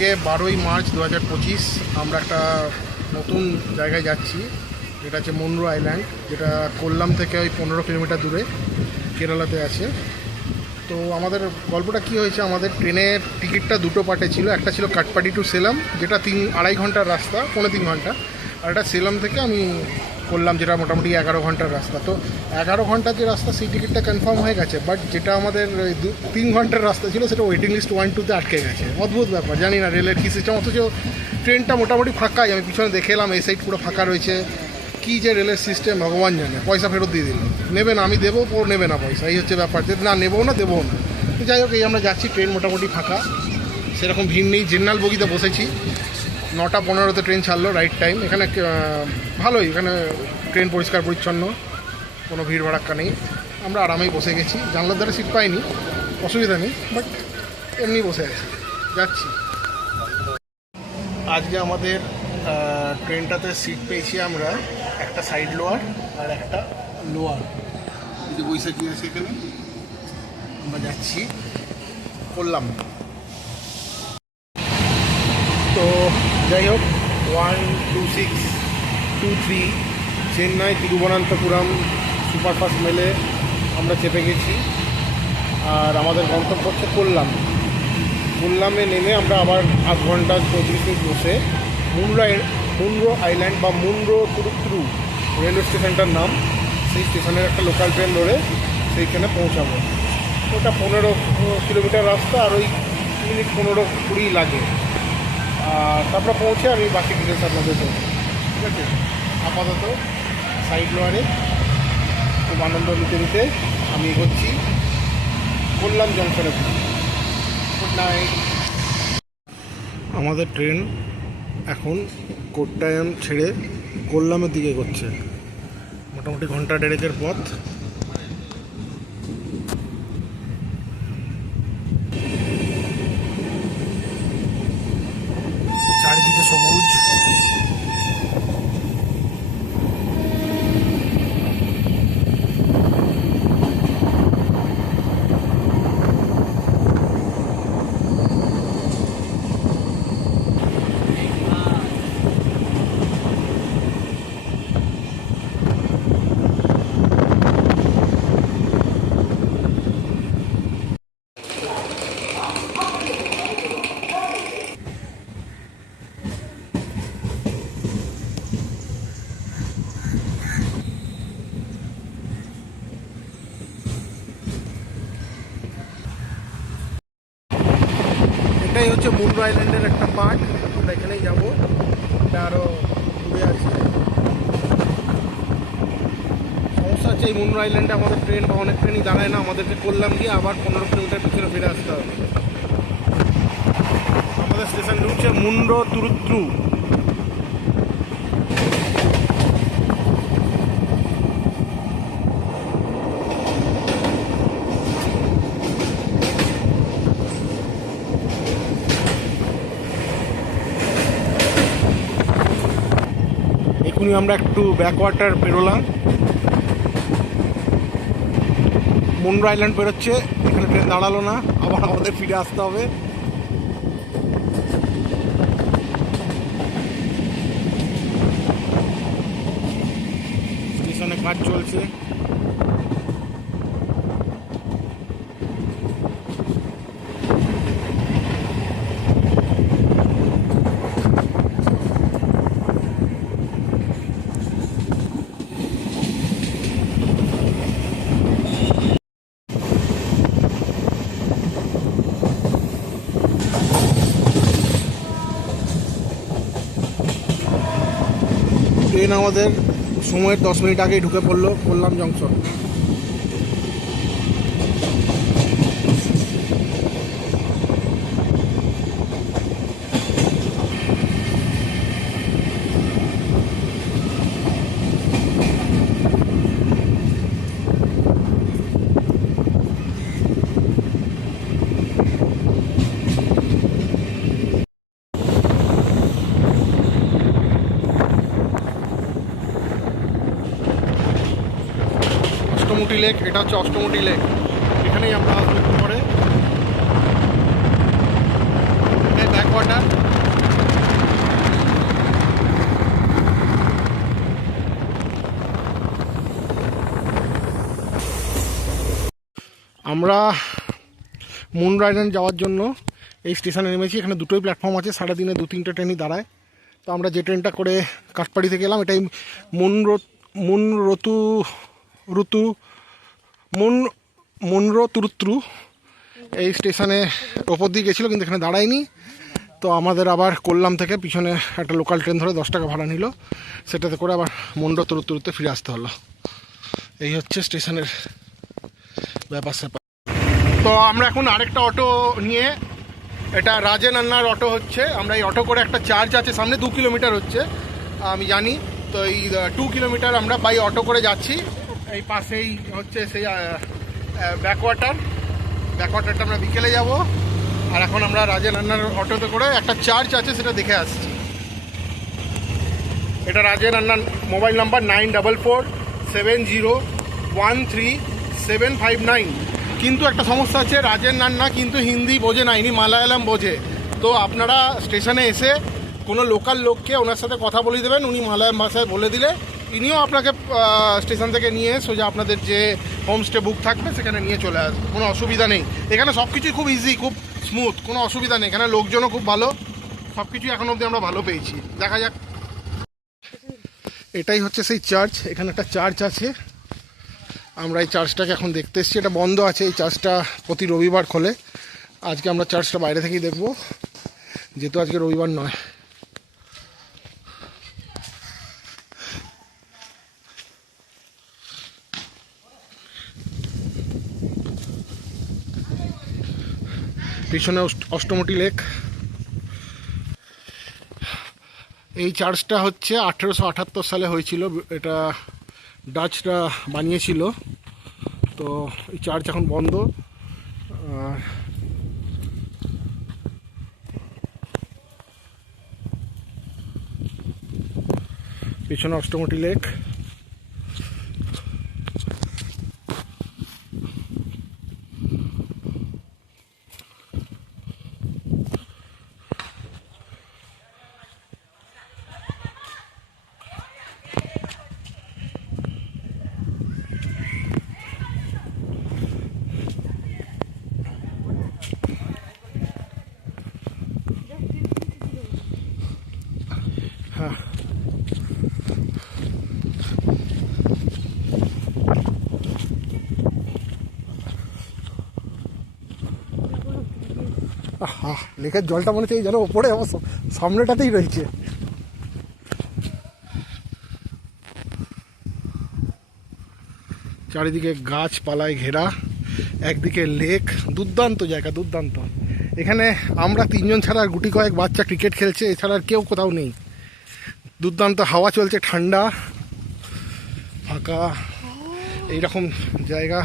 আজকে বারোই মার্চ দু হাজার পঁচিশ আমরা একটা নতুন জায়গায় যাচ্ছি। যেটা হচ্ছে মনরো আইল্যান্ড যেটা কোল্লাম থেকে ওই পনেরো কিলোমিটার দূরে কেরালাতে আছে। তো আমাদের গল্পটা কি হয়েছে, আমাদের ট্রেনের টিকিটটা দুটো পার্টে ছিল। একটা ছিল কাটপাটি টু সেলাম, যেটা তিন আড়াই ঘণ্টার রাস্তা, পৌনে তিন ঘণ্টা। আর একটা সেলাম থেকে আমি করলাম, যেটা মোটামুটি এগারো ঘণ্টার রাস্তা। তো এগারো ঘণ্টার যে রাস্তা, সেই টিকিটটা কনফার্ম হয়ে গেছে বাট যেটা আমাদের তিন ঘণ্টার রাস্তা ছিল, সেটা ওয়েটিং লিস্ট ওয়ান টুতে আটকে গেছে। অদ্ভুত ব্যাপার, জানি না রেলের কী সিস্টেম অথচ ট্রেনটা মোটামুটি ফাঁকাই আমি পিছনে দেখে এলাম, এই সাইড পুরো ফাঁকা রয়েছে। কী যে রেলের সিস্টেম ভগবান জানে, পয়সা ফেরত দিয়ে দিল। নেবে না, আমি দেবো, ও নেবে না পয়সা, এই হচ্ছে ব্যাপার। যে না, নেব না, দেবো না। যাই হোক, এই আমরা যাচ্ছি ট্রেন মোটামুটি ফাঁকা। সেরকম ভিড় নেই জেনারেল বগিতে বসেছি। নটা পনেরোতে ট্রেন ছাড়লো রাইট টাইম এখানে ভালোই, এখানে ট্রেন পরিষ্কার পরিচ্ছন্ন, কোনো ভিড় ভাড়াক্কা নেই। আমরা আরামেই বসে গেছি। জানলার ধারে সিট পাইনি, অসুবিধা নেই বাট এমনি বসে আছি। যাচ্ছি। আজকে আমাদের ট্রেনটাতে সিট পেয়েছি আমরা একটা সাইড লোয়ার আর একটা লোয়ার যে বৈশাখী আছে এখানে? আমরা যাচ্ছি, করলাম। তো যাই হোক one two six two three Chennai, Thiruvananthapuram, superfast মেলে আমরা চেপে গেছি। আর আমাদের গন্তব্য হচ্ছে কোল্লাম। কোল্লামে নেমে আমরা আবার আধ ঘণ্টা চৌত্রিশ মিনিট বসে মুন্ড্রো মুন্ড্রো আইল্যান্ড বা মুন্ড্রো তুরুত্রু রেলওয়ে স্টেশনটার নাম। সেই স্টেশনের একটা লোকাল ট্রেন ধরে সেইখানে পৌঁছাবো। ওটা পনেরো কিলোমিটার রাস্তা আর ওই মিনিট পনেরো কুড়ি লাগে। তারপরে পৌঁছে আমি বাকি ডিটেলস আপনাদের দেবো। ঠিক আছে? আপাতত সাইড লোয়ারে খুব আনন্দ নিতে নিতে আমি এগোচ্ছি। কল্যাণ জংশনে গুড নাইট আমাদের ট্রেন এখন কোট্টায়াম ছেড়ে কোল্লামের দিকে এগোচ্ছে। মোটামুটি ঘণ্টা দেড়েকের পথ। এটাই হচ্ছে মুন্ডু আইল্যান্ডের একটা পার্ট আমরা এখানেই যাব। এটা আরও ঘুরে আছে। সমস্যা হচ্ছে এই মুন্ডু আইল্যান্ডে আমাদের ট্রেন বা অনেক ট্রেনই দাঁড়ায় না। আমাদেরকে করলাম গিয়ে আবার পনেরো কিলোমিটার পিছনে ফিরে আসতে হবে। আমাদের স্টেশন হচ্ছে মুন্ডো তুরুত্রু এখনই আমরা একটু ব্যাকওয়াটার পেরোলাম মুন্ডা আইল্যান্ড বেরোচ্ছে, এখানে ট্রেন দাঁড়াল না, আবার আমাদের ফিরে আসতে হবে। স্টেশনে কাজ চলছে। আমাদের সময়ের দশ মিনিট আগেই ঢুকে পড়ল কল্যাণ জংশন। অষ্টমুটি লেক, এটা হচ্ছে অষ্টমুটি লেক। এখানেই আমরা আসব একটু পরে। ব্যাক ব্যাকওয়াটার আমরা মুন রাইডেন যাওয়ার জন্য এই স্টেশনে নেমেছি। এখানে দুটোই প্ল্যাটফর্ম আছে, সারাদিনে দু, তিনটে ট্রেনই দাঁড়ায়। তো আমরা যে ট্রেনটা করে কাঠপাড়ি থেকে এলাম, এটাই মুন রত- মুন রতু ঋতু মুন মুনরো তুরুত্রু এই স্টেশনে ওপর দিয়ে গেছিল, কিন্তু এখানে দাঁড়ায়নি। তো আমাদের আবার কোল্লাম থেকে পিছনে একটা লোকাল ট্রেন ধরে দশ টাকা ভাড়া নিল। সেটাতে করে আবার মুন্ডো তুরুত্রুতে ফিরে আসতে হলো। এই হচ্ছে স্টেশনের ব্যাপার স্যাপার। তো আমরা এখন আরেকটা অটো নিয়ে, এটা রাজেন আন্নার অটো হচ্ছে। আমরা এই অটো করে একটা চার্জ আছে, সামনে দু কিলোমিটার হচ্ছে, আমি জানি। তো এই টু কিলোমিটার আমরা বাই অটো করে যাচ্ছি। এই পাশেই হচ্ছে সেই ব্যাকওয়াটার ব্যাকওয়াটারটা আমরা বিকেলে যাব। আর এখন আমরা রাজেন রান্নার অটোতে করে একটা চার্জ আছে সেটা দেখে আসছি। এটা রাজেন রান্নার mobile number nine double four seven zero one three seven five nine কিন্তু একটা সমস্যা আছে রাজেন নান্না কিন্তু হিন্দি বোঝে না, ইনি মালায়ালাম বোঝে। তো আপনারা স্টেশনে এসে কোনো লোকাল লোককে ওনার সাথে কথা বলে দেবেন, উনি মালায়াম ভাষায় বলে দিলে ইনিও আপনাকে স্টেশন থেকে নিয়ে সোজা আপনাদের যে হোমস্টে বুক থাকবে সেখানে নিয়ে চলে আসবে। কোনো অসুবিধা নেই। এখানে সব কিছুই খুব ইজি খুব স্মুথ কোনো অসুবিধা নেই। এখানে লোকজনও খুব ভালো। সব কিছুই এখন অবধি আমরা ভালো পেয়েছি। দেখা যাক। এটাই হচ্ছে সেই চার্চ। এখানে একটা চার্চ আছে। আমরা এই চার্চটাকে এখন দেখতে এসেছি। এটা বন্ধ আছে। এই চার্চটা প্রতি রবিবার খোলে। আজকে আমরা চার্চটা বাইরে থেকেই দেখব। যেহেতু আজকে রবিবার নয়। পিছনে অষ্ট- অষ্টমটি লেক। এই চার্চটা হচ্ছে আঠেরোশো আটাত্তর সালে হয়েছিল, এটা ডাচরা বানিয়েছিল। তো এই চার্চ এখন বন্ধ। পিছনে অষ্টমটি লেক হ্যাঁ আহা লেকের জলটা মনে হচ্ছে যেন ওপরে আমার সামনেটাতেই রয়েছে। চারিদিকে গাছপালায় ঘেরা, একদিকে লেক, দুর্দান্ত জায়গা, দুর্দান্ত। এখানে আমরা তিনজন ছাড়া গুটি কয়েক বাচ্চা ক্রিকেট খেলছে, এছাড়া আর কেউ কোথাও নেই। দুর্দান্ত হাওয়া চলছে, ঠান্ডা, ফাঁকা, এইরকম জায়গা,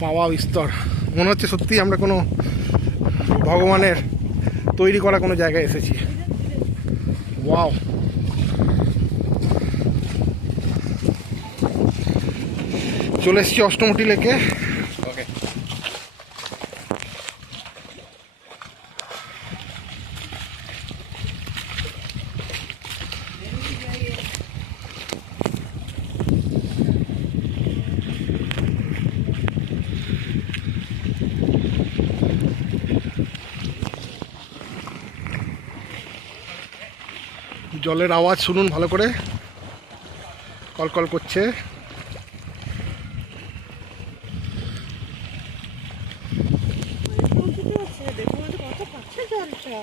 পাওয়া বিস্তর মনে হচ্ছে সত্যি আমরা কোনো ভগবানের তৈরি করা কোনো জায়গায় এসেছি। ওয়াও। চলে এসেছি অষ্টমটি লেকে। জলের আওয়াজ শুনুন ভালো করে। কলকল করছে। দেখুন কত পাচ্ছে জলটা